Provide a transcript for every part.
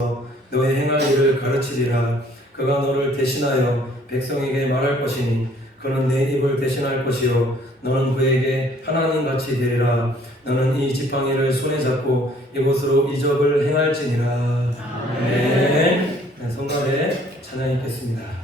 너의 행할 일을 가르치리라. 그가 너를 대신하여 백성에게 말할 것이니 그는 내 입을 대신할 것이요 너는 그에게 하나님같이 되리라. 너는 이 지팡이를 손에 잡고 이곳으로 이적을 행할지니라. 아멘. 네, 성가대 찬양 읽겠습니다.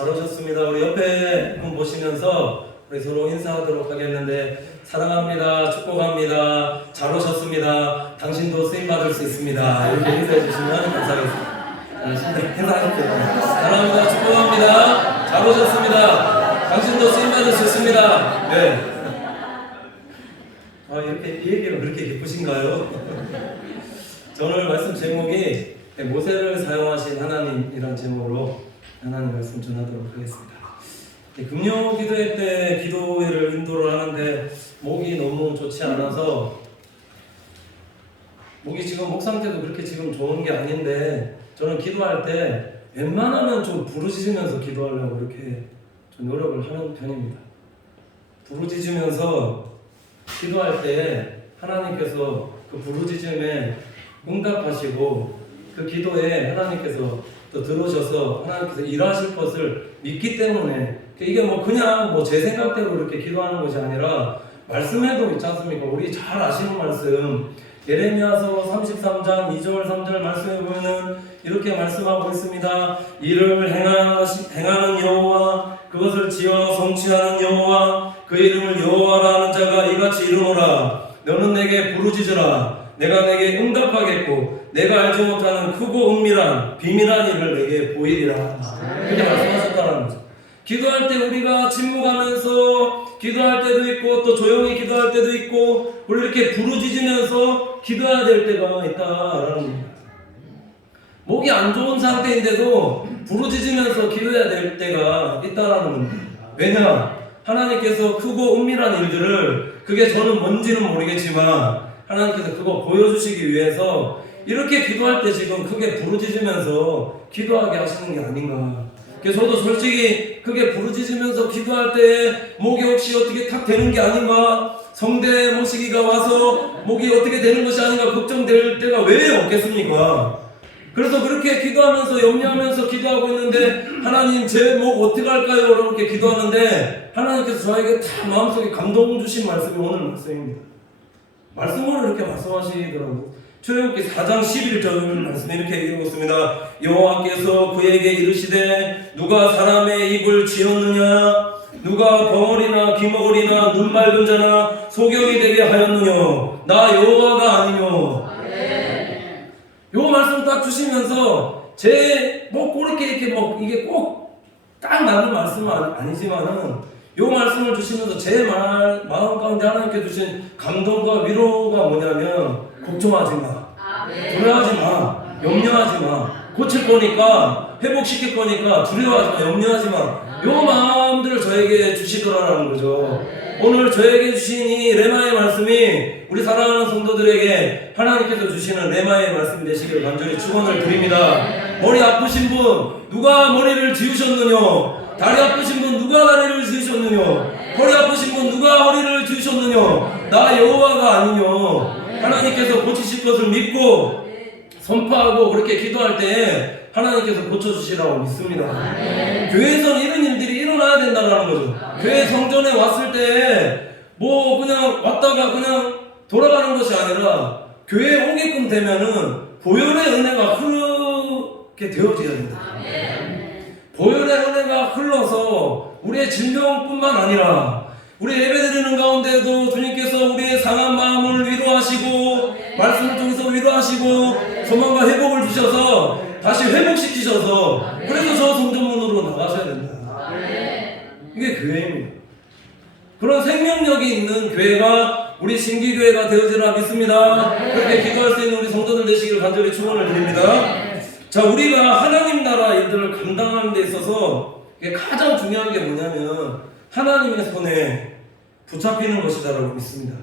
잘 오셨습니다. 우리 옆에 분 보시면서 우리 서로 인사하도록 하겠는데, 사랑합니다, 축복합니다, 잘 오셨습니다, 당신도 쓰임받을 수 있습니다, 이렇게 인사해 주시면 감사하겠습니다. 인사하십시오. 사랑합니다, 축복합니다, 잘 오셨습니다, 당신도 쓰임받을 수 있습니다. 네. 이렇게 이 얘기가 그렇게 기쁘신가요? 오늘 말씀 제목이 모세를 사용하신 하나님이란 제목으로 하나님 말씀 전하도록 하겠습니다. 금요 기도회 때 기도회를 인도를 하는데 목이 너무 좋지 않아서, 목이 지금 목 상태도 그렇게 지금 좋은 게 아닌데, 저는 기도할 때 웬만하면 좀 부르짖으면서 기도하려고 이렇게 좀 노력을 하는 편입니다. 부르짖으면서 기도할 때 하나님께서 그 부르짖음에 응답하시고 그 기도에 하나님께서 또 들어오셔서 하나님께서 일하실 것을 믿기 때문에 이게 뭐 그냥 뭐 제 생각대로 이렇게 기도하는 것이 아니라 말씀에도 있지 않습니까? 우리 잘 아시는 말씀 예레미야서 33장 2절 3절 말씀에 보면은 이렇게 말씀하고 있습니다. 이를 행하는 여호와 그것을 지어 성취하는 여호와 그 이름을 여호와라 하는 자가 이같이 이르노라. 너는 내게 부르짖으라. 내가 내게 응답하겠고 내가 알지 못하는 크고 은밀한 비밀한 일을 내게 보이리라. 그렇게 말씀하셨다는 거죠. 기도할 때 우리가 침묵하면서 기도할 때도 있고 또 조용히 기도할 때도 있고 우리 이렇게 부르짖으면서 기도해야 될 때가 있다라는 겁니다. 목이 안 좋은 상태인데도 부르짖으면서 기도해야 될 때가 있다라는 겁니다. 왜냐? 하나님께서 크고 은밀한 일들을 그게 저는 뭔지는 모르겠지만 하나님께서 그거 보여주시기 위해서 이렇게 기도할 때 지금 크게 부르짖으면서 기도하게 하시는 게 아닌가. 저도 솔직히 그게 부르짖으면서 기도할 때 목이 혹시 어떻게 탁 되는 게 아닌가, 성대 모시기가 와서 목이 어떻게 되는 것이 아닌가 걱정될 때가 왜 없겠습니까? 그래서 그렇게 기도하면서 염려하면서 기도하고 있는데 하나님 제 목 어떻게 할까요? 이렇게 기도하는데 하나님께서 저에게 다 마음속에 감동 주신 말씀이 오늘 말씀입니다. 말씀으로 이렇게 말씀하시더라고요. 출애굽기 4장 11절 말씀 이렇게 읽었습니다. 여호와께서 그에게 이르시되 누가 사람의 입을 지었느냐 누가 벙어리나 귀머거리나 눈 맑은 자나 소경이 되게 하였느냐 나 여호와가 아니뇨. 요 말씀 딱 주시면서 제 뭐 그렇게 이렇게 뭐 이게 꼭 딱 맞는 말씀은 아니지만은 요 말씀을 주시면서 제 마음 가운데 하나님께 주신 감동과 위로가 뭐냐면 걱정하지 마, 두려워하지 마, 염려하지 마, 고칠 거니까 회복시킬 거니까 두려워하지 마, 염려하지 마. 요 마음들을 저에게 주시더라라는 거죠. 오늘 저에게 주신 이 레마의 말씀이 우리 사랑하는 성도들에게 하나님께서 주시는 레마의 말씀이 되시기를 간절히 축원을 드립니다. 머리 아프신 분 누가 머리를 지우셨느냐? 다리 아프신 분 누가 다리를 지우셨느냐? 허리 아프신 분 누가 허리를 지우셨느냐? 나 여호와가 아니뇨. 하나님께서 고치실 것을 믿고 선포하고 그렇게 기도할 때 하나님께서 고쳐주시라고 믿습니다. 교회에서는 이런 일들이 일어나야 된다는 거죠. 교회 성전에 왔을 때 뭐 그냥 왔다가 그냥 돌아가는 것이 아니라 교회에 오게끔 되면은 보혈의 은혜가 흐르게 되어져야 된다. 보혈의 은혜가 흘러서 우리의 질병뿐만 아니라 우리 예배드리는 가운데도 주님께서 우리의 상한 마음을 위로하시고 말씀을 통해서 위로하시고 소망과 회복을 주셔서 다시 회복시키셔서 그래서 저 성전문으로 나가셔야 된다. 이게 교회입니다. 그런 생명력이 있는 교회가 우리 신기교회가 되어지라 믿습니다. 그렇게 기도할 수 있는 우리 성도들 되시기를 간절히 축원을 드립니다. 자, 우리가 하나님 나라 일들을 감당하는 데 있어서 가장 중요한 게 뭐냐면 하나님의 손에 붙잡히는 것이다라고 믿습니다.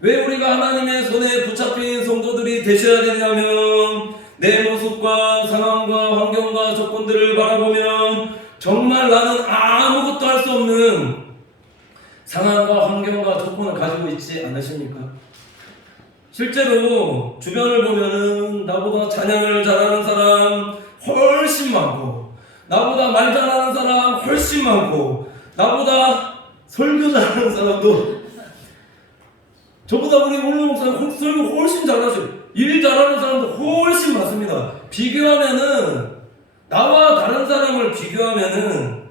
왜 우리가 하나님의 손에 붙잡힌 성도들이 되셔야 되냐면 내 모습과 상황과 환경과 조건들을 바라보면 정말 나는 아무것도 할 수 없는 상황과 환경과 조건을 가지고 있지 않으십니까? 실제로 주변을 보면은 나보다 찬양을 잘하는 사람 훨씬 많고 나보다 말 잘하는 사람 훨씬 많고 나보다 설교 잘하는 사람도 저보다 우리 오늘 목사님 설교 훨씬 잘하죠. 일 잘하는 사람도 훨씬 많습니다. 비교하면은 나와 다른 사람을 비교하면은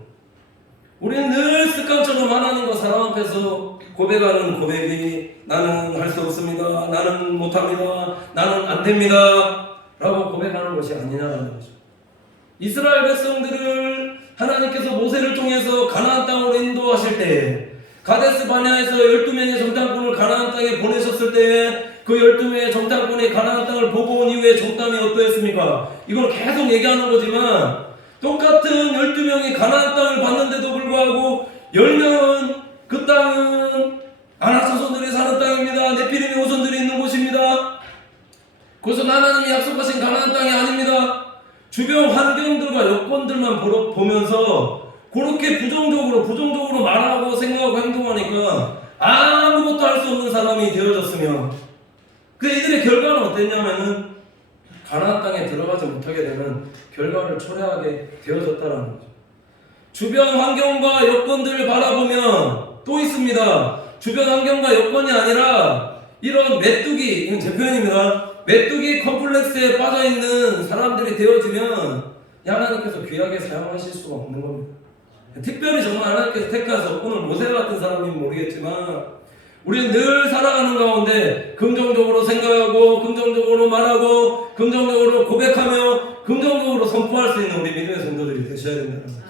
우리는 늘 습관처럼 하나님과 사람 앞에서 고백하는 고백이 나는 할 수 없습니다. 나는 못합니다. 나는 안 됩니다. 라고 고백하는 것이 아니냐라는 거죠. 이스라엘 백성들을 하나님께서 모세를 통해서 가나안 땅으로 인도하실 때 가데스 바네아에서 12명의 정탐꾼을 가나안 땅에 보내셨을 때 그 12명의 정탐꾼이 가나안 땅을 보고 온 이후에 정탐이 어떠했습니까? 이걸 계속 얘기하는 거지만 똑같은 12명이 가나안 땅을 봤는데도 불구하고 10명은 그 땅은 아낙 자손들이 사는 땅입니다. 네피림의 후손들이 있는 곳입니다. 그것은 하나님이 약속하신 가나안 땅이 아닙니다. 주변 환경들과 여건들만 보면서 그렇게 부정적으로 말하고 생각하고 행동하니까 아무것도 할 수 없는 사람이 되어졌으며 그 이들의 결과는 어땠냐면은 가나안 땅에 들어가지 못하게 되는 결과를 초래하게 되어졌다는 거죠. 주변 환경과 여건들을 바라보면 또 있습니다. 주변 환경과 여건이 아니라 이런 메뚜기, 이건 제 표현입니다. 메뚜기 컴플렉스에 빠져있는 사람들이 되어지면 하나님께서 귀하게 사용하실 수가 없는 겁니다. 특별히 정말 하나님께서 택하셔서 오늘 모세 같은 사람이면 모르겠지만 우리는 늘 살아가는 가운데 긍정적으로 생각하고 긍정적으로 말하고 긍정적으로 고백하며 긍정적으로 선포할 수 있는 우리 믿음의 성도들이 되셔야 된다는 거죠.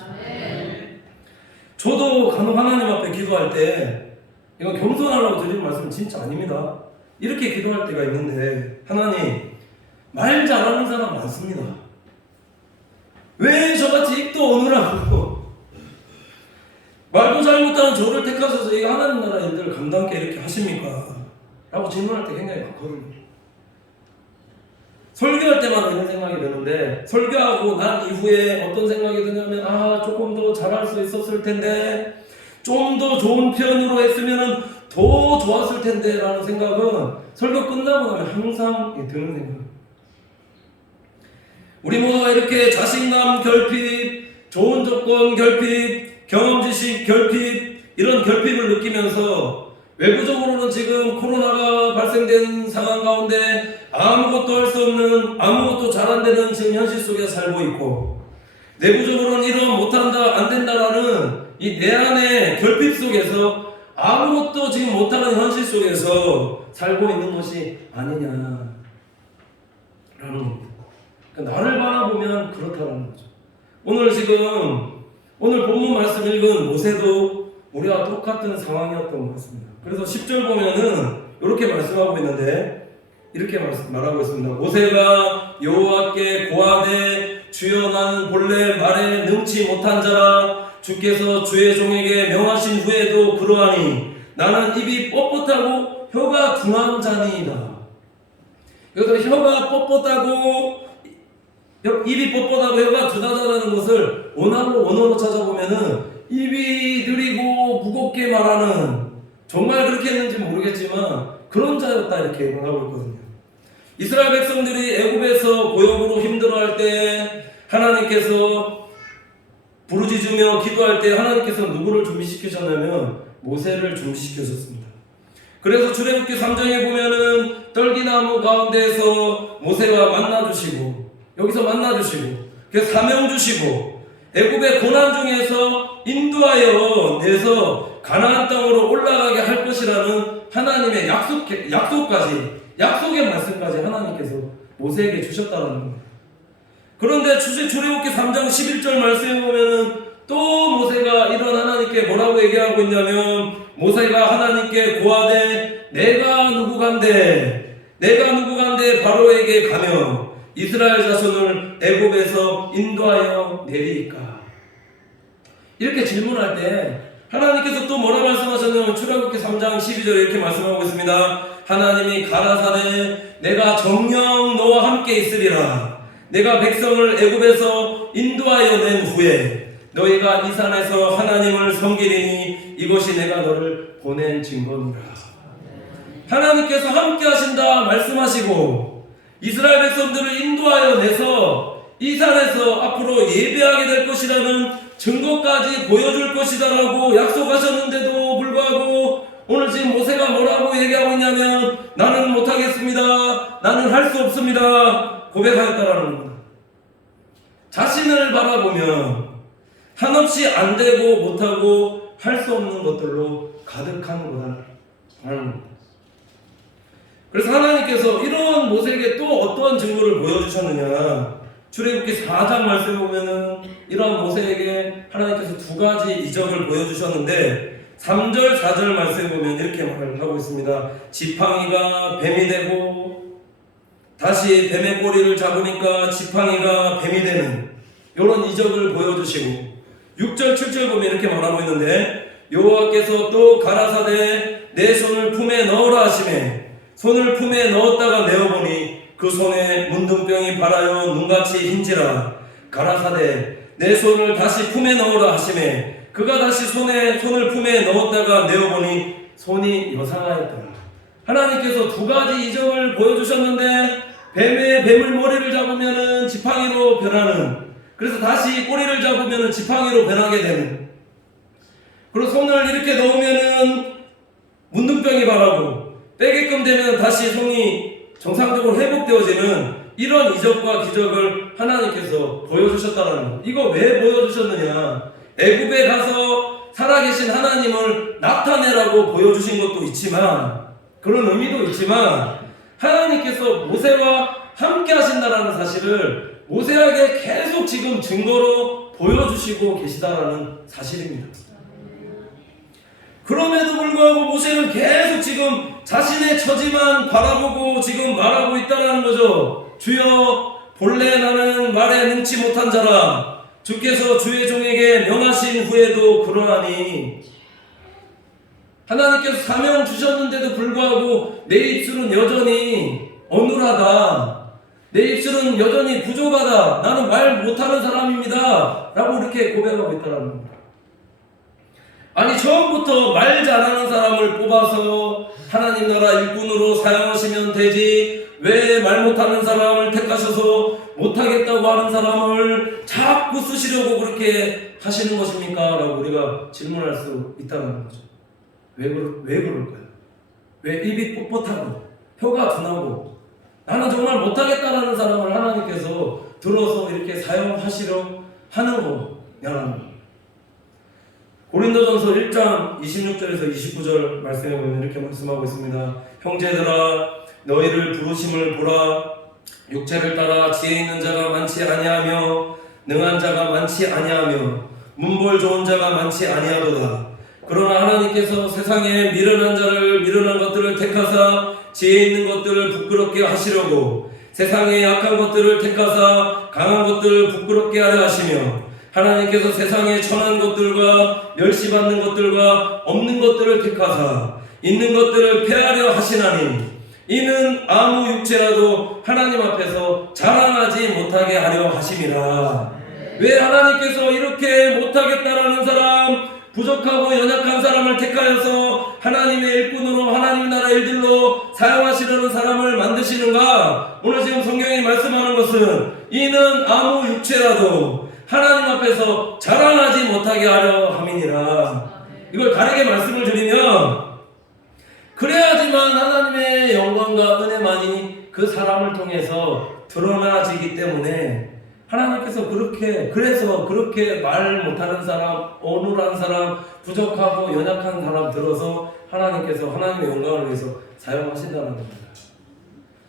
저도 간혹 하나님 앞에 기도할 때 이건 겸손하려고 드리는 말씀은 진짜 아닙니다. 이렇게 기도할 때가 있는데 하나님 말 잘하는 사람 많습니다. 왜 저같이 입도 오느라고 말도 잘 못하는 저를 택하셔서 이 하나님 나라 일들을 감당케 이렇게 하십니까? 라고 질문할 때 굉장히 많거든요. 설교할 때마다 이런 생각이 드는데 설교하고 난 이후에 어떤 생각이 드냐면 조금 더 잘할 수 있었을 텐데 좀 더 좋은 표현으로 했으면 더 좋았을 텐데 라는 생각은 설교 끝나고 나면 항상 드는 생각입니다. 우리 모두가 이렇게 자신감 결핍, 좋은 조건 결핍, 경험 지식 결핍 이런 결핍을 느끼면서 외부적으로는 지금 코로나가 발생된 상황 가운데 아무것도 할 수 없는 아무것도 잘 안 되는 지금 현실 속에 살고 있고 내부적으로는 이런 못한다 안 된다라는 이 내 안의 결핍 속에서 아무것도 지금 못하는 현실 속에서 살고 있는 것이 아니냐라는 겁니다. 그러니까 나를 바라보면 그렇다는 거죠. 오늘 본문 말씀 읽은 모세도 우리와 똑같은 상황이었던 것 같습니다. 그래서 10절 보면은 이렇게 말씀하고 있는데 이렇게 말하고 있습니다. 모세가 여호와께 고하되 주여 나는 본래 말에 능치 못한 자라 주께서 주의 종에게 명하신 후에도 그러하니 나는 입이 뻣뻣하고 혀가 둔한 자니이다. 여기서 혀가 뻣뻣하고 입이 뻣뻣하고 혀가 둔하다는 것을 원어로 찾아보면은 입이 느리고 무겁게 말하는 정말 그렇게 했는지 모르겠지만 그런 자였다 이렇게 말하고 있거든요. 이스라엘 백성들이 애굽에서 고역으로 힘들어할 때 하나님께서 부르짖으며 기도할 때 하나님께서 누구를 준비시키셨냐면 모세를 준비시키셨습니다. 그래서 출애굽기 3장에 보면은 떨기나무 가운데에서 모세가 만나주시고 여기서 만나주시고 그래서 사명 주시고 애굽의 고난 중에서 인도하여 내서 가나안 땅으로 올라가게 할 것이라는 하나님의 약속의 말씀까지 하나님께서 모세에게 주셨다는 겁니다. 그런데 출애굽기 3장 11절 말씀에 보면은 또 모세가 이런 하나님께 뭐라고 얘기하고 있냐면 모세가 하나님께 고하되 내가 누구간데 바로에게 가며 이스라엘 자손을 애굽에서 인도하여 내리이까. 이렇게 질문할 때 하나님께서 또 뭐라 말씀하셨냐면 출애굽기 3장 12절에 이렇게 말씀하고 있습니다. 하나님이 가라사대 내가 정녕 너와 함께 있으리라. 내가 백성을 애굽에서 인도하여 낸 후에 너희가 이 산에서 하나님을 섬기리니 이것이 내가 너를 보낸 증거니라. 하나님께서 함께 하신다 말씀하시고 이스라엘 백성들을 인도하여 내서 이 산에서 앞으로 예배하게 될 것이라는 증거까지 보여줄 것이다라고 약속하셨는데도 불구하고 오늘 지금 모세가 뭐라고 얘기하고 있냐면 나는 못하겠습니다. 나는 할 수 없습니다. 고백하였다라는 겁니다. 자신을 바라보면 한없이 안 되고 못하고 할 수 없는 것들로 가득한 거다라는 겁니다. 그래서 하나님께서 이런 모세에게 또 어떠한 증거를 보여주셨느냐. 출애굽기 4장 말씀에 보면은 이런 모세에게 하나님께서 두 가지 이적을 보여주셨는데 3절 4절 말씀에 보면 이렇게 말을 하고 있습니다. 지팡이가 뱀이 되고 다시 뱀의 꼬리를 잡으니까 지팡이가 뱀이 되는 이런 이적을 보여주시고 6절 7절 보면 이렇게 말하고 있는데 여호와께서 또 가라사대 내 손을 품에 넣으라 하시매 손을 품에 넣었다가 내어보니 그 손에 문둥병이 발하여 눈같이 흰지라. 가라사대 내 손을 다시 품에 넣으라 하시매 그가 다시 손을 품에 넣었다가 내어보니 손이 여상하였더라. 하나님께서 두 가지 이적을 보여주셨는데 뱀의 머리를 잡으면 지팡이로 변하는 그래서 다시 꼬리를 잡으면 지팡이로 변하게 되는, 그리고 손을 이렇게 넣으면은 문둥병이 발하고 빼게끔 되면 다시 손이 정상적으로 회복되어지는 이런 이적과 기적을 하나님께서 보여주셨다는 거. 이거 왜 보여주셨느냐? 애굽에 가서 살아계신 하나님을 나타내라고 보여주신 것도 있지만, 그런 의미도 있지만, 하나님께서 모세와 함께 하신다라는 사실을 모세에게 계속 지금 증거로 보여주시고 계시다라는 사실입니다. 그럼에도 불구하고 모세는 계속 지금 자신의 처지만 바라보고 지금 말하고 있다는 거죠. 주여, 본래 나는 말에 능치 못한 자라. 주께서 주의 종에게 명하신 후에도 그러하니. 하나님께서 사명 주셨는데도 불구하고 내 입술은 여전히 어눌하다. 내 입술은 여전히 부족하다. 나는 말 못하는 사람입니다. 라고 이렇게 고백하고 있다는 겁니다. 아니, 처음부터 말 잘하는 사람을 뽑아서 하나님 나라 일꾼으로 사용하시면 되지, 왜 말 못하는 사람을 택하셔서 못하겠다고 하는 사람을 자꾸 쓰시려고 그렇게 하시는 것입니까? 라고 우리가 질문할 수 있다는 거죠. 왜 그럴까요? 왜 입이 뻣뻣하고 혀가 둔하고 나는 정말 못하겠다라는 사람을 하나님께서 들어서 이렇게 사용하시려 하는 거냐는, 고린도전서 1장 26절에서 29절 말씀에 보면 이렇게 말씀하고 있습니다. 형제들아, 너희를 부르심을 보라. 육체를 따라 지혜 있는 자가 많지 아니하며 능한 자가 많지 아니하며 문벌 좋은 자가 많지 아니하도다. 그러나 하나님께서 세상에 미련한 자를, 미련한 것들을 택하사 지혜 있는 것들을 부끄럽게 하시려고, 세상에 약한 것들을 택하사 강한 것들을 부끄럽게 하려 하시며, 하나님께서 세상에 천한 것들과 멸시받는 것들과 없는 것들을 택하사 있는 것들을 폐하려 하시나니, 이는 아무 육체라도 하나님 앞에서 자랑하지 못하게 하려 하심이라. 왜 하나님께서 이렇게 못하겠다라는 사람, 부족하고 연약한 사람을 택하여서 하나님의 일꾼으로 하나님 나라 일들로 사용하시려는 사람을 만드시는가? 오늘 지금 성경이 말씀하는 것은 이는 아무 육체라도 하나님 앞에서 자랑하지 못하게 하려 함이니라. 이걸 다르게 말씀을 드리면, 그래야지만 하나님의 영광과 은혜만이 그 사람을 통해서 드러나지기 때문에 하나님께서 그래서 그렇게 말 못하는 사람, 어눌한 사람, 부족하고 연약한 사람 들어서 하나님께서 하나님의 영광을 위해서 사용하신다는 겁니다.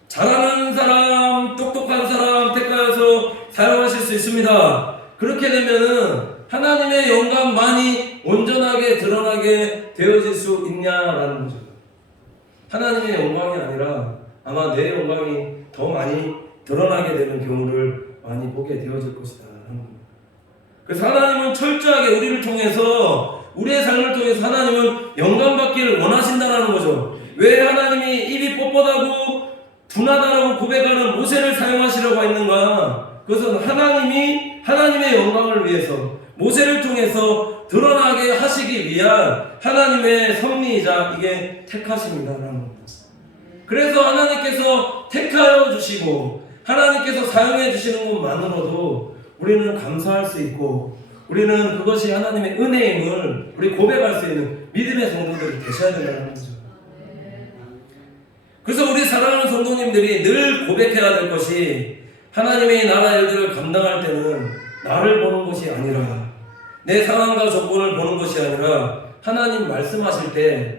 잘하는 사람, 똑똑한 사람 택하여서 사용하실 수 있습니다. 그렇게 되면은 하나님의 영광만이 온전하게 드러나게 되어질 수 있냐라는 거죠. 하나님의 영광이 아니라 아마 내 영광이 더 많이 드러나게 되는 경우를 많이 보게 되어질 것이다 하는 겁니다. 그래서 하나님은 철저하게 우리를 통해서, 우리의 삶을 통해서 하나님은 영광 받기를 원하신다는 거죠. 왜 하나님이 입이 뻣뻣하고 둔하다라고 고백하는 모세를 사용하시려고 했는가? 그것은 하나님이 하나님의 영광을 위해서 모세를 통해서 드러나게 하시기 위한 하나님의 섭리이자 이게 택하심이다라는 겁니다. 그래서 하나님께서 택하여 주시고 하나님께서 사용해 주시는 것만으로도 우리는 감사할 수 있고, 우리는 그것이 하나님의 은혜임을 우리 고백할 수 있는 믿음의 성도들이 되셔야 된다는 거죠. 그래서 우리 사랑하는 성도님들이 늘 고백해야 될 것이, 하나님의 나라 일들을 감당할 때는 나를 보는 것이 아니라, 내 상황과 조건을 보는 것이 아니라, 하나님 말씀하실 때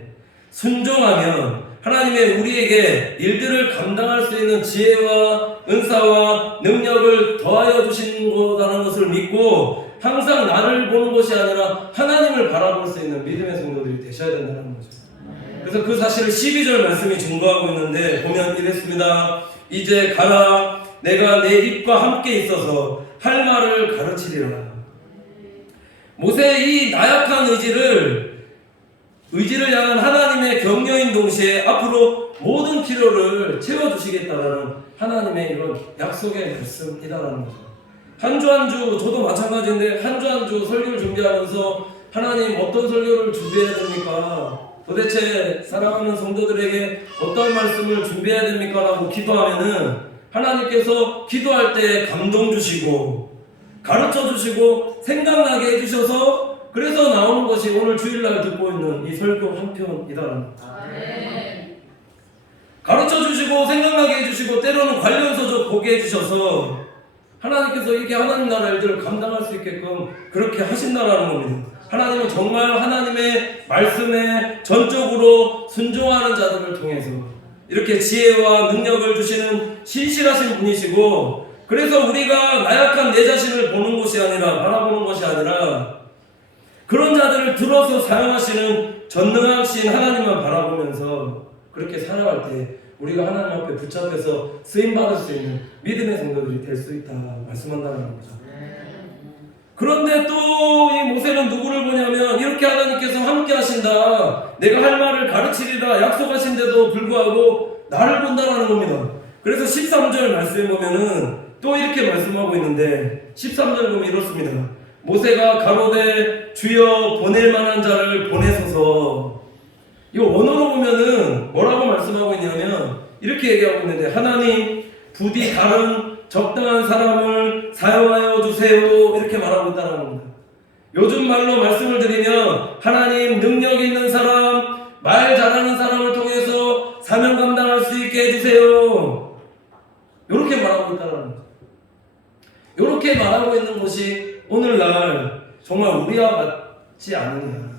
순종하면 하나님의 우리에게 일들을 감당할 수 있는 지혜와 은사와 능력을 더하여 주신 거라는 것을 믿고, 항상 나를 보는 것이 아니라 하나님을 바라볼 수 있는 믿음의 성도들이 되셔야 된다는 거죠. 그래서 그 사실을 12절 말씀이 증거하고 있는데 보면 이랬습니다. 이제 가라. 내가 내 입과 함께 있어서 할 말을 가르치리라. 모세의 이 나약한 의지를 향한 하나님의 격려인 동시에 앞으로 모든 필요를 채워주시겠다라는 하나님의 이런 약속의 말씀이다라는 거죠. 한 주 한 주, 저도 마찬가지인데 한 주 한 주 설교를 준비하면서 하나님 어떤 설교를 준비해야 됩니까? 도대체 사랑하는 성도들에게 어떤 말씀을 준비해야 됩니까? 라고 기도하면은 하나님께서 기도할 때 감동 주시고, 가르쳐 주시고 생각나게 해주셔서 그래서 나오는 것이 오늘 주일날 듣고 있는 이 설교 한 편이다라는 가르쳐 주시고 생각나게 해주시고 때로는 관련서적 보게 해주셔서 하나님께서 이렇게 하나님 나라 일들을 감당할 수 있게끔 그렇게 하신다라는 겁니다. 하나님은 정말 하나님의 말씀에 전적으로 순종하는 자들을 통해서 이렇게 지혜와 능력을 주시는 신실하신 분이시고, 그래서 우리가 나약한 내 자신을 보는 것이 아니라 바라보는 것이 아니라 그런 자들을 들어서 사용하시는 전능하신 하나님만 바라보면서 그렇게 살아갈 때 우리가 하나님 앞에 붙잡혀서 쓰임받을 수 있는 믿음의 성도들이 될 수 있다 말씀한다는 거죠. 그런데 또 이 모세는 누구를 보냐면 이렇게 하나님께서 함께 하신다, 내가 할 말을 가르치리라 약속하신데도 불구하고 나를 본다라는 겁니다. 그래서 13절 말씀에 보면은 또 이렇게 말씀하고 있는데 13절 보면 이렇습니다. 모세가 가로되 주여 보낼 만한 자를 보내소서. 이 원어로 보면은 뭐라고 말씀하고 있냐면 이렇게 얘기하고 있는데, 하나님 부디 다른 적당한 사람을 사용하여 주세요 이렇게 말하고 있다는 겁니다. 요즘 말로 말씀을 드리면 하나님 능력 있는 사람, 말 잘하는 사람을 통해서 사명 감당할 수 있게 해주세요 이렇게 말하고 있다는 겁니다. 이렇게 말하고 있는 것이 오늘날 정말 우리와 맞지 않느냐,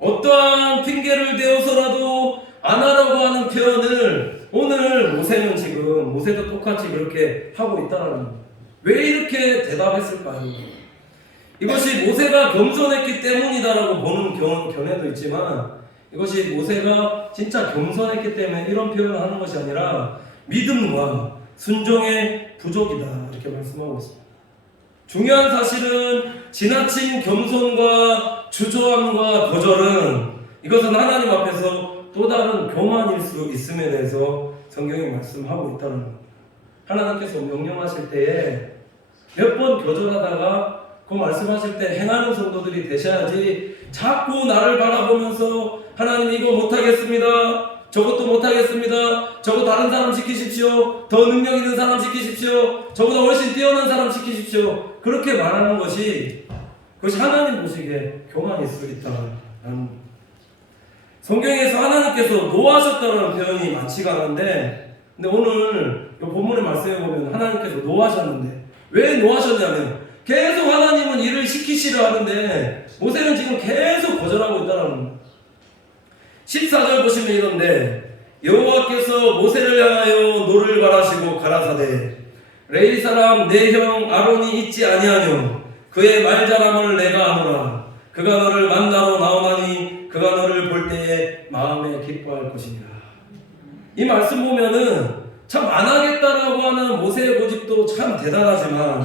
어떠한 핑계를 대어서라도 안 하라고 하는 표현을 오늘 모세는 지금 모세도 똑같이 그렇게 하고 있다는 겁니다. 왜 이렇게 대답했을까요? 이것이 모세가 겸손했기 때문이다라고 보는 견해도 있지만 이것이 모세가 진짜 겸손했기 때문에 이런 표현을 하는 것이 아니라 믿음과 순종의 부족이다 이렇게 말씀하고 있습니다. 중요한 사실은 지나친 겸손과 주저함과 거절은 이것은 하나님 앞에서 또 다른 교만일 수 있음에 대해서 성경이 말씀하고 있다는 겁니다. 하나님께서 명령하실 때에 몇 번 거절하다가 그 말씀하실 때 행하는 성도들이 되셔야지, 자꾸 나를 바라보면서 하나님 이거 못하겠습니다, 저것도 못하겠습니다, 저거 다른 사람 시키십시오, 더 능력 있는 사람 시키십시오, 저보다 훨씬 뛰어난 사람 시키십시오 그렇게 말하는 것이 그것이 하나님 보시기에 교만일 수 있다는, 성경에서 하나님께서 노하셨다는 표현이 맞지가 않은데, 근데 오늘 이 본문의 말씀에 보면 하나님께서 노하셨는데 왜 노하셨냐면 계속 하나님은 일을 시키시려 하는데 모세는 지금 계속 거절하고 있다는 겁니다. 14절 보시면 이런데, 여호와께서 모세를 향하여 노를 바라시고 가라사대 레위 사람 내 형 아론이 있지 아니하뇨, 그의 말잘함을 내가 아노라. 그가 너를 만나러 나오나니 그가 너를 볼 때에 마음에 기뻐할 것이니라. 이 말씀 보면은 참 안 하겠다라고 하는 모세의 고집도 참 대단하지만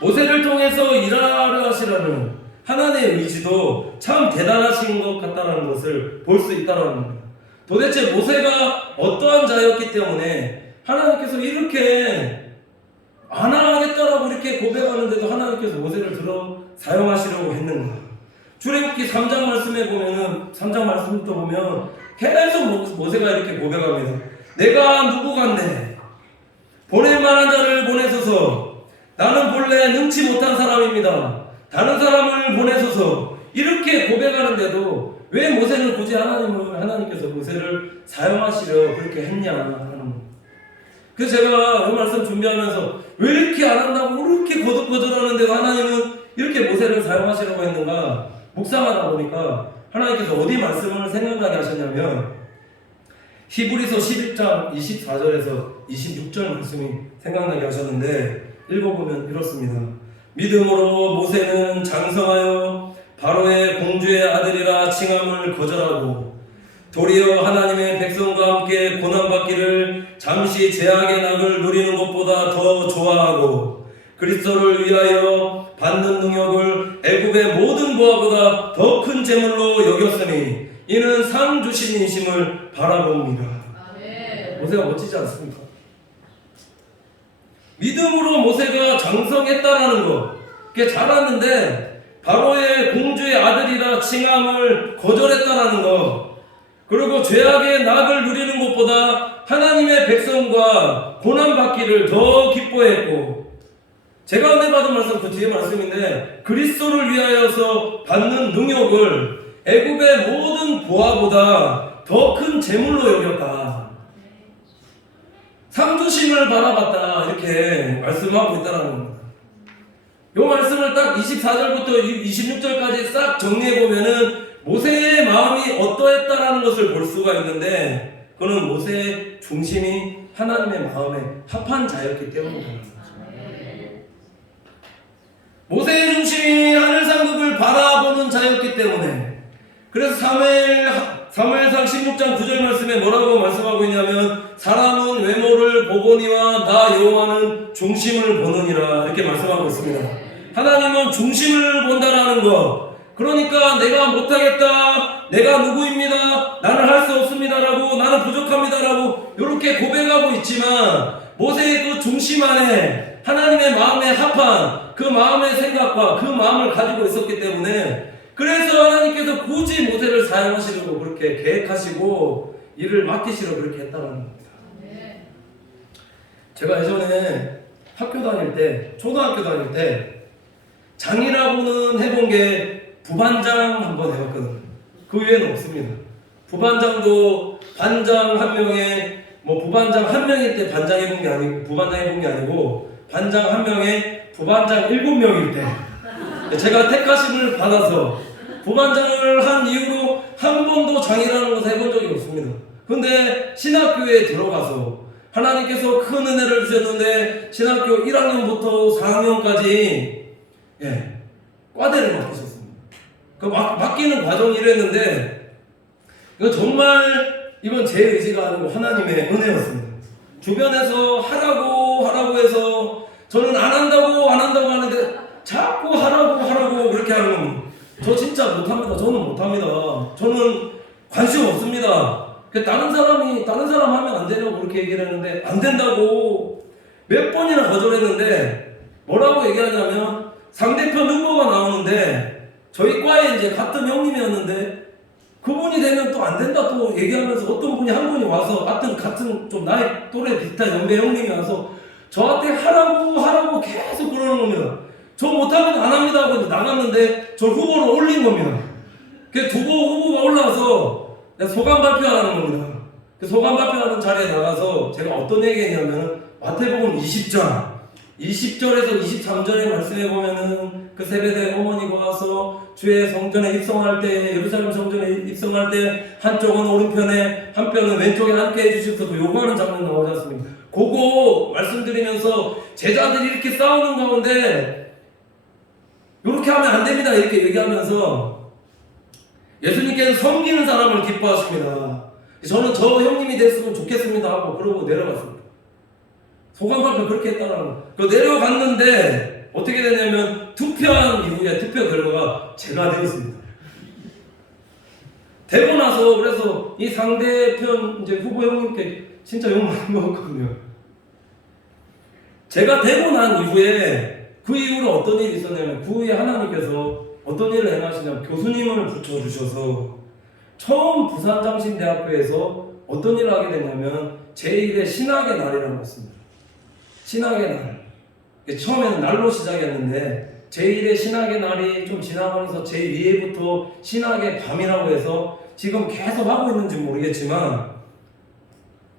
모세를 통해서 일하려 하시라는 하나님의 의지도 참 대단하신 것 같다는 것을 볼 수 있다는 겁니다. 도대체 모세가 어떠한 자였기 때문에 하나님께서 이렇게 안 하겠다라고 이렇게 고백하는데도 하나님께서 모세를 들어 사용하시려고 했는가? 출애굽기 3장 말씀에 보면은 3장 말씀부터 보면 계속 모세가 이렇게 고백합니다. 내가 누구 같네? 보낼 만한 자를 보내소서. 나는 본래 능치 못한 사람입니다. 다른 사람을 보내소서. 이렇게 고백하는데도 왜 모세는 굳이 하나님께서 모세를 사용하시려 그렇게 했냐 하는 겁니다. 그래서 제가 이 말씀 준비하면서 왜 이렇게 안 한다고 이렇게 거듭거듭하는데도 하나님은 이렇게 모세를 사용하시려고 했는가 묵상하다 보니까 하나님께서 어디 말씀을 생각나게 하셨냐면 히브리서 11장 24절에서 26절 말씀이 생각나게 하셨는데 읽어보면 이렇습니다. 믿음으로 모세는 장성하여 바로의 공주의 아들이라 칭함을 거절하고 도리어 하나님의 백성과 함께 고난받기를 잠시 제약의 낙을 누리는 것보다 더 좋아하고 그리스도를 위하여 받는 능력을 애굽의 모든 보화보다 더 큰 재물로 여겼으니 이는 상 주신 인심을 바라봅니다. 아멘. 모세가 멋지지 않습니까? 믿음으로 모세가 장성했다라는 거, 그게 잘았는데 바로의 공주의 아들이라 칭함을 거절했다라는 거, 그리고 죄악의 낙을 누리는 것보다 하나님의 백성과 고난받기를 더 기뻐했고, 제가 은혜 받은 말씀 그 뒤에 말씀인데 그리스도를 위하여서 받는 능욕을 애굽의 모든 보화보다 더 큰 재물로 여겼다. 상주심을 바라봤다. 이렇게 말씀하고 있다는 겁니다. 이 말씀을 딱 24절부터 26절까지 싹 정리해보면은 모세의 마음이 어떠했다라는 것을 볼 수가 있는데 그는 모세의 중심이 하나님의 마음에 합한 자였기 때문입니다. 모세의 중심이 하늘상국을 바라보는 자였기 때문에 그래서 사무엘상 16장 9절 말씀에 뭐라고 말씀하고 있냐면 사람은 외모를 보거니와 나 여호와는 중심을 보느니라 이렇게 말씀하고 있습니다. 하나님은 중심을 본다라는 것 그러니까 내가 못하겠다 내가 누구입니다 나는 할 수 없습니다라고 나는 부족합니다라고 이렇게 고백하고 있지만 모세의 그 중심 안에 하나님의 마음에 합한 그 마음의 생각과 그 마음을 가지고 있었기 때문에 그래서 하나님께서 굳이 모세를 사용하시려고 그렇게 계획하시고 일을 맡기시려고 그렇게 했다는 겁니다. 제가 예전에 학교 다닐 때 초등학교 다닐 때 장이라고는 해본 게 부반장 한번 해봤거든요. 그 외에는 없습니다. 부반장도 반장 한 명에 부반장 한 명일 때 반장 해본 게 아니고 부반장 해본 게 아니고 반장 한 명에 부반장 7명일 때 제가 택하심을 받아서 부반장을 한 이후로 한 번도 장이라는 것을 해본 적이 없습니다. 근데 신학교에 들어가서 하나님께서 큰 은혜를 주셨는데 신학교 1학년부터 4학년까지 과대를 맡기셨습니다. 그 맡기는 과정이 이랬는데 이거 정말 이건 제 의지가 아니고 하나님의 은혜였습니다. 주변에서 하라고 해서 저는 안 한다고 하는데 자꾸 하라고 그렇게 하는 겁니다. 저 진짜 못합니다. 저는 못합니다. 저는 관심 없습니다. 다른 사람 하면 안 되냐고 그렇게 얘기를 했는데 안 된다고 몇 번이나 거절했는데 뭐라고 얘기하냐면 상대편 후보가 나오는데 저희 과에 이제 같은 형님이었는데 그분이 되면 또 안 된다 또 얘기하면서 어떤 분이 한 분이 와서 같은 좀 나이 또래 비슷한 연배 형님이 와서 저한테 하라고 계속 그러는 겁니다. 저 못하면 안 합니다 하고 나갔는데 저 후보로 올린 겁니다. 그 후보가 올라와서 소감 발표하는 겁니다. 그 소감 발표하는 자리에 나가서 제가 어떤 얘기했냐면 마태복음 20절에서 23절에 말씀해 보면은 그 세베대 어머니가 와서 주의 성전에 입성할 때 예루살렘 성전에 입성할 때 한쪽은 오른편에 한편은 왼쪽에 함께 해주셔서 요구하는 장면 나오지 않습니까? 그거 말씀드리면서 제자들이 이렇게 싸우는 가운데 이렇게 하면 안 됩니다 이렇게 얘기하면서 예수님께서 섬기는 사람을 기뻐하십니다. 저는 저 형님이 됐으면 좋겠습니다 하고 그러고 내려갔습니다. 소감 발표 그렇게 했다라는 거. 그 내려갔는데 어떻게 되냐면 투표한 이후에 투표 결과가 제가 되었습니다. 되고 나서 그래서 이 상대편 이제 후보 형님께 진짜 욕 많이 먹었거든요. 제가 되고 난 이후에 그 이후로 어떤 일이 있었냐면 그 후에 하나님께서 어떤 일을 행하시냐면 교수님을 붙여주셔서 처음 부산장신대학교에서 어떤 일을 하게 됐냐면 제1의 신학의 날이라는 것입니다. 신학의 날. 처음에는 날로 시작했는데 제1의 신학의 날이 좀 지나가면서 제2회부터 신학의 밤이라고 해서 지금 계속 하고 있는지 모르겠지만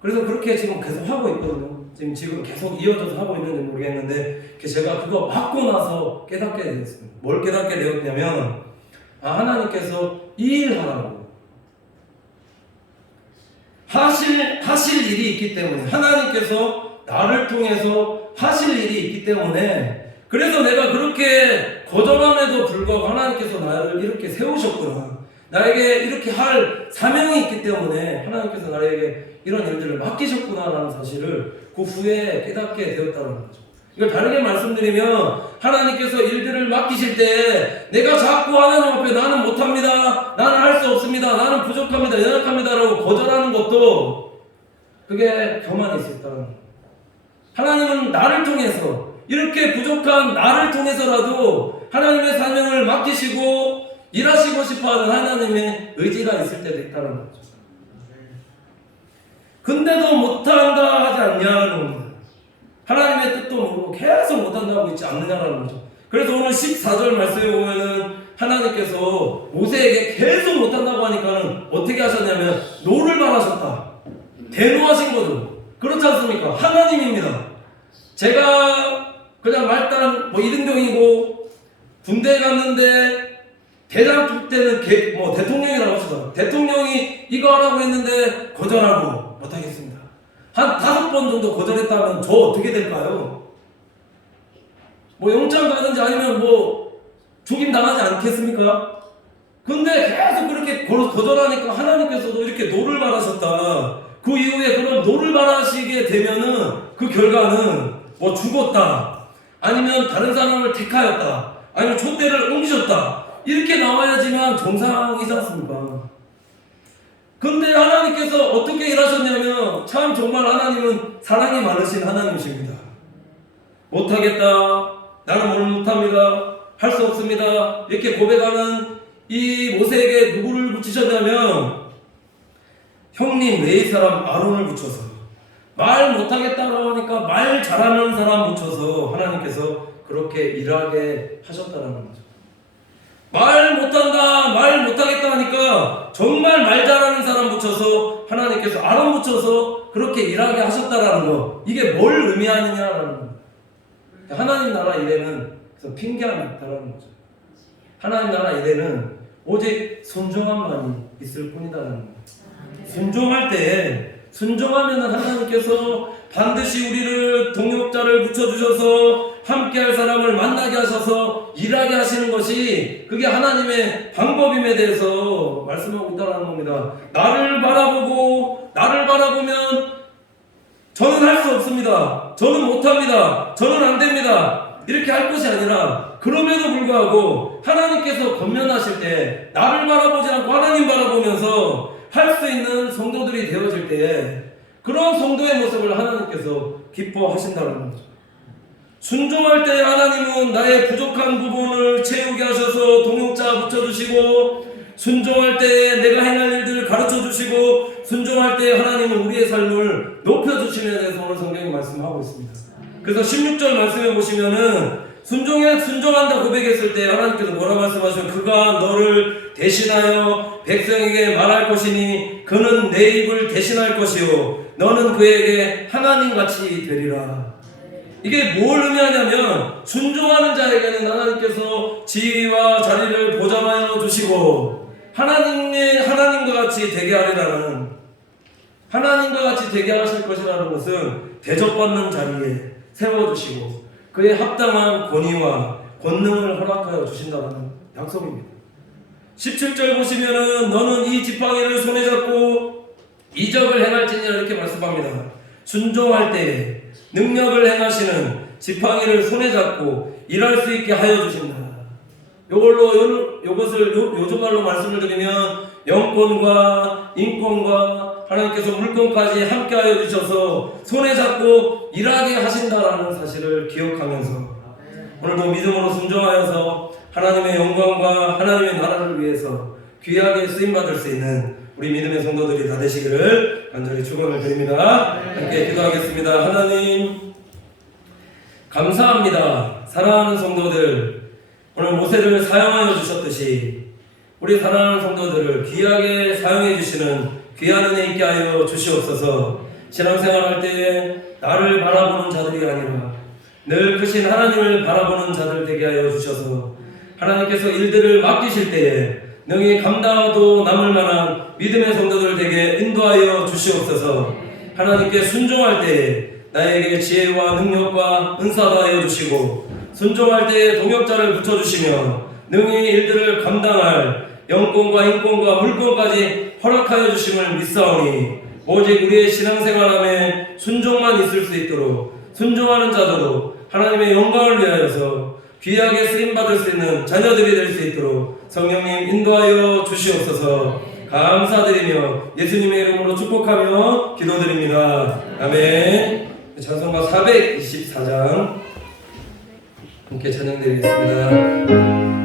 그래서 그렇게 지금 계속 하고 있거든요. 지금 계속 이어져서 하고 있는지 모르겠는데 제가 그거 받고 나서 깨닫게 되었습니다. 뭘 깨닫게 되었냐면 하나님께서 이 일 하라고 하실 일이 있기 때문에 하나님께서 나를 통해서 하실 일이 있기 때문에 그래서 내가 그렇게 거절함에도 불구하고 하나님께서 나를 이렇게 세우셨구나. 나에게 이렇게 할 사명이 있기 때문에 하나님께서 나에게 이런 일들을 맡기셨구나라는 사실을 그 후에 깨닫게 되었다는 거죠. 이걸 다르게 말씀드리면 하나님께서 일들을 맡기실 때 내가 자꾸 하나님 앞에 나는 못합니다. 나는 할 수 없습니다. 나는 부족합니다. 연약합니다라고 거절하는 것도 그게 교만이 있을 있다는 거예요. 하나님은 나를 통해서 이렇게 부족한 나를 통해서라도 하나님의 사명을 맡기시고 일하시고 싶어하는 하나님의 의지가 있을 때도 있다는 거죠. 근데도 못한다 하지 않냐는 겁니다. 하나님의 뜻도 모르고 계속 못한다고 있지 않느냐라는 거죠. 그래서 오늘 14절 말씀에 보면은 하나님께서 모세에게 계속 못한다고 하니까는 어떻게 하셨냐면 노를 바라셨다. 대노하신 거죠. 그렇지 않습니까? 하나님입니다. 제가 그냥 말단 이등병이고 군대 갔는데 대장 때는 대통령이라고 합시다. 대통령이 이거 하라고 했는데 거절하고 못하겠습니다. 한 5번 정도 거절했다면 저 어떻게 될까요? 영장 가든지 아니면 죽임 당하지 않겠습니까? 근데 계속 그렇게 거절하니까 하나님께서도 이렇게 노를 바라셨다. 그 이후에 그런 노를 바라시게 되면은 그 결과는 죽었다. 아니면 다른 사람을 택하였다. 아니면 촛대를 옮기셨다. 이렇게 나와야지만 정상이지 않습니까? 근데 하나님께서 어떻게 일하셨냐면 참 정말 하나님은 사랑이 많으신 하나님이십니다. 못하겠다. 나는 뭘 못합니다. 할 수 없습니다. 이렇게 고백하는 이 모세에게 누구를 붙이셨냐면 형님 레위 사람 아론을 붙여서 말 못하겠다라고 하니까 말 잘하는 사람 붙여서 하나님께서 그렇게 일하게 하셨다는 거죠. 말 못한다, 말 못하겠다 하니까 정말 말 잘하는 사람 붙여서 하나님께서 아론 붙여서 그렇게 일하게 하셨다라는 거. 이게 뭘 의미하느냐라는 거. 하나님 나라 일에는 그래서 핑계함이 있다라는 거죠. 하나님 나라 일에는 오직 순종함만이 있을 뿐이다라는 거. 순종할 때 순종하면 하나님께서 반드시 우리를 동역자를 붙여주셔서 함께할 사람을 만나게 하셔서 일하게 하시는 것이 그게 하나님의 방법임에 대해서 말씀하고 있다는 겁니다. 나를 바라보면 저는 할 수 없습니다. 저는 못합니다. 저는 안 됩니다. 이렇게 할 것이 아니라 그럼에도 불구하고 하나님께서 권면하실 때 나를 바라보지 않고 하나님 바라보면서 할 수 있는 성도들이 되어질 때 그런 성도의 모습을 하나님께서 기뻐하신다는 거죠. 순종할 때 하나님은 나의 부족한 부분을 채우게 하셔서 동역자 붙여주시고, 순종할 때 내가 행할 일들을 가르쳐주시고, 순종할 때 하나님은 우리의 삶을 높여주시는 데서 오늘 성경이 말씀하고 있습니다. 그래서 16절 말씀해 보시면은 순종한다 고백했을 때 하나님께서 뭐라 말씀하시면 그가 너를 대신하여 백성에게 말할 것이니 그는 내 입을 대신할 것이요 너는 그에게 하나님같이 되리라. 이게 뭘 의미하냐면 순종하는 자에게는 하나님께서 지위와 자리를 보장하여 주시고 하나님과 같이 되게 하리라는, 하나님과 같이 되게 하실 것이라는 것은 대접받는 자리에 세워주시고 그에 합당한 권위와 권능을 허락하여 주신다는 약속입니다. 17절 보시면은 너는 이 지팡이를 손에 잡고 이적을 행할지니라 이렇게 말씀합니다. 순종할 때에 능력을 행하시는 지팡이를 손에 잡고 일할 수 있게 하여 주신다. 요것을 요즘 말로 말씀을 드리면 영권과 인권과 하나님께서 물권까지 함께 하여 주셔서 손에 잡고 일하게 하신다라는 사실을 기억하면서 오늘도 믿음으로 순종하여서 하나님의 영광과 하나님의 나라를 위해서 귀하게 쓰임받을 수 있는 우리 믿음의 성도들이 다 되시기를 간절히 축원을 드립니다. 함께 기도하겠습니다. 하나님 감사합니다. 사랑하는 성도들, 오늘 모세를 사용하여 주셨듯이 우리 사랑하는 성도들을 귀하게 사용해 주시는 귀한 은혜 있게 하여 주시옵소서. 신앙생활할 때 나를 바라보는 자들이 아니라 늘 크신 하나님을 바라보는 자들 되게 하여 주셔서 하나님께서 일들을 맡기실 때에 능히 감당하도 남을 만한 믿음의 성도들 되게 인도하여 주시옵소서. 하나님께 순종할 때에 나에게 지혜와 능력과 은사가 하여 주시고 순종할 때에 동역자를 붙여주시며 능히 일들을 감당할 영권과 인권과 물권까지 허락하여 주심을 믿사오니 오직 우리의 신앙생활함에 순종만 있을 수 있도록 순종하는 자들로 하나님의 영광을 위하여서 귀하게 쓰임받을 수 있는 자녀들이 될 수 있도록 성령님 인도하여 주시옵소서. 감사드리며 예수님의 이름으로 축복하며 기도드립니다. 아멘. 찬송가 424장 함께 찬양드리겠습니다.